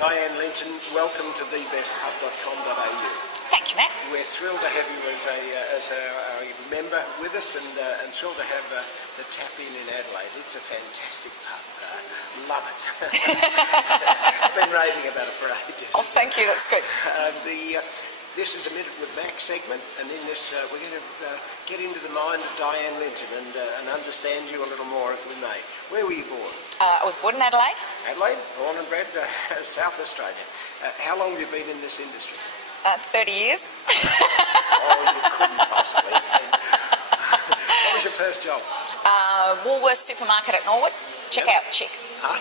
Diane Linton, welcome to thebestpub.com.au. Thank you, Max. We're thrilled to have you as a member with us, and thrilled to have the Tap In Adelaide. It's a fantastic pub. Love it. I've been raving about it for ages. Oh, thank you. That's good. This is a Minute with Max segment, and in this we're going to get into the mind of Diane Linton and understand you a little more, if we may. Where were you born? I was born in Adelaide. Adelaide, born and bred, South Australia. How long have you been in this industry? 30 years. Oh, you couldn't possibly. What was your first job? Woolworths supermarket at Norwood. Check out, chick.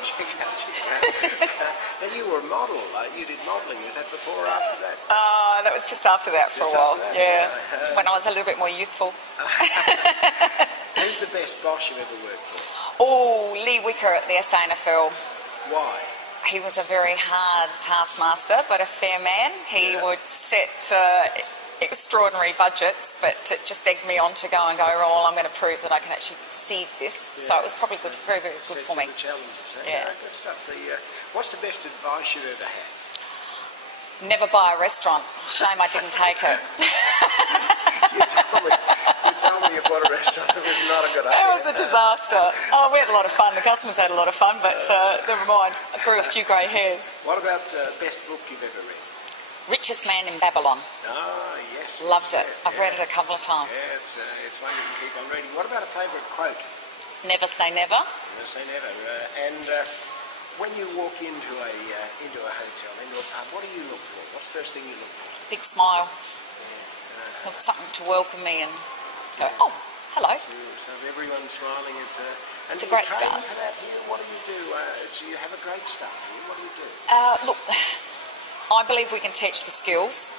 Check out. Now, you were a model. You did modelling. Was that before or after that? That was just after that for a while. Yeah, when I was a little bit more youthful. Who's the best boss you've ever worked for? Oh, Lee Wicker at the SANFL. Why? He was a very hard taskmaster, but a fair man. He would set extraordinary budgets, but it just egged me on to go, well, I'm going to prove that I can actually see this. So it was probably good, very, very good for me. The challenges, Yeah. Good stuff. What's the best advice you've ever had? Never buy a restaurant. Shame I didn't take it. You told me you bought a restaurant. It was not a good idea. It was a disaster. Oh, we had a lot of fun. The customers had a lot of fun, but never mind. I grew a few grey hairs. What about best book you've ever read? Richest Man in Babylon. Ah, yes. Loved it. I've read it a couple of times. Yeah, it's one you can keep on reading. What about a favourite quote? Never say never. Never say never. When you walk into a hotel, into a pub, what do you look for? What's the first thing you look for? Big smile. Something to welcome me and go, oh, hello. So everyone's smiling. It's a great start. For that here, what do you do? You have a great staff here. What do you do? Look, I believe we can teach the skills.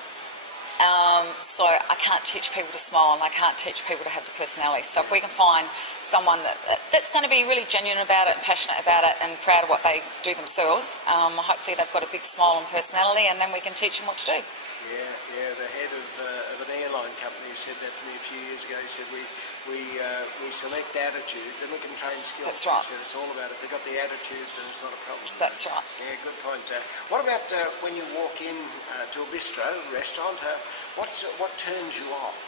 So I can't teach people to smile, and I can't teach people to have the personality. So if we can find someone that's going to be really genuine about it and passionate about it and proud of what they do themselves, hopefully they've got a big smile and personality, and then we can teach them what to do. Yeah. The head of an airline company said that to me a few years ago. He said we select attitude, then we can train skills. That's right. He said it's all about if they've got the attitude, then it's not a problem. That's right. Yeah, good point. What about when you walk in to a bistro, restaurant? What turns you off?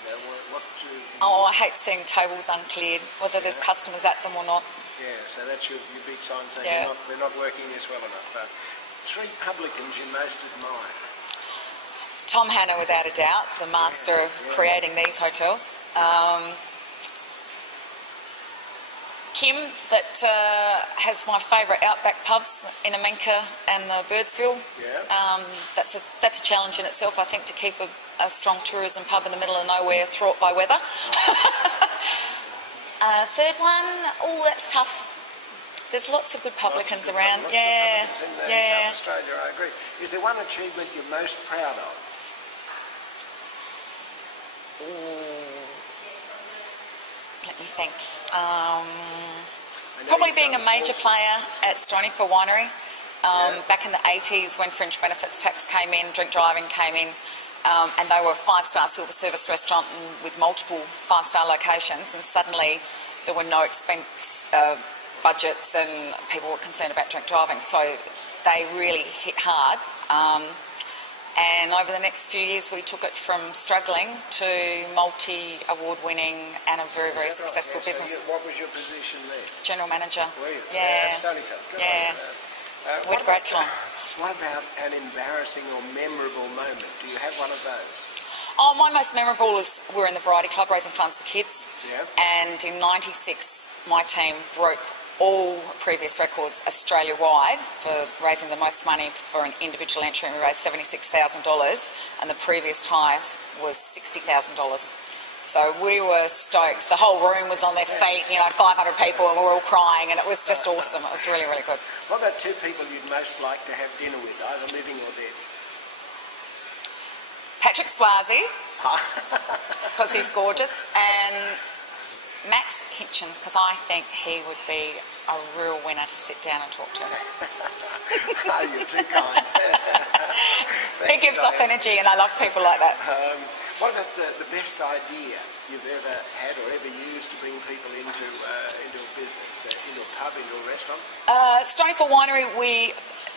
I hate seeing tables uncleared, whether there's customers at them or not. Yeah, so that's your big sign saying they're not working this well enough. 3 publicans you most admire? Tom Hanna, without a doubt, the master of creating these hotels. Kim, that has my favourite outback pubs in Amenka and the Birdsville. Yeah. That's a challenge in itself, I think, to keep a strong tourism pub in the middle of nowhere, thwart by weather. Third one, that's tough. There's lots of good publicans around. In South Australia, I agree. Is there one achievement you're most proud of? Let me think. Probably being a major player at Stonyford Winery. Back in the 80s when fringe benefits tax came in, drink driving came in, and they were a 5-star silver service restaurant with multiple 5-star locations, and suddenly there were no expense budgets and people were concerned about drink driving, so they really hit hard. And over the next few years we took it from struggling to multi-award winning and a very, very successful business. So what was your position there? General manager. Were you? Yeah. Stonyford. With great time. What about an embarrassing or memorable moment? Do you have one of those? Oh, my most memorable is we're in the Variety Club raising funds for kids. Yeah. And in '96 my team broke all previous records Australia-wide for raising the most money for an individual entry, and we raised $76,000, and the previous highest was $60,000. So we were stoked. The whole room was on their feet, 500 people, and we were all crying, and it was just awesome. It was really, really good. What about 2 people you'd most like to have dinner with, either living or dead? Patrick Swayze, because he's gorgeous, and Max Hitchins, because I think he would be a real winner to sit down and talk to. You're too kind. He gives off energy, and I love people like that. What about the best idea you've ever had or ever used to bring people into a business, into a pub, into a restaurant? Stonyford Winery, we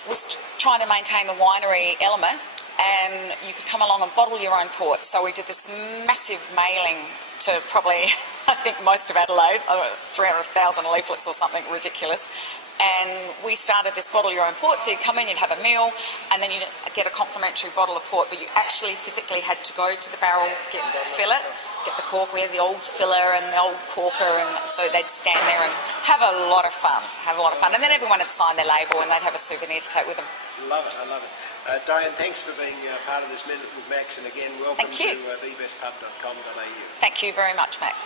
was trying to maintain the winery element, and you could come along and bottle your own port. So we did this massive mailing to probably, I think, most of Adelaide, 300,000 leaflets or something ridiculous. And we started this bottle your own port, so you'd come in, you'd have a meal, and then you'd get a complimentary bottle of port, but you actually physically had to go to the barrel, fill it, get the cork, we had the old filler and the old corker, and so they'd stand there and have a lot of fun, And then everyone would sign their label and they'd have a souvenir to take with them. Love it, I love it. Diane, thanks for being part of this Minute with Max, and again, welcome to thebestpub.com.au. Thank you very much, Max.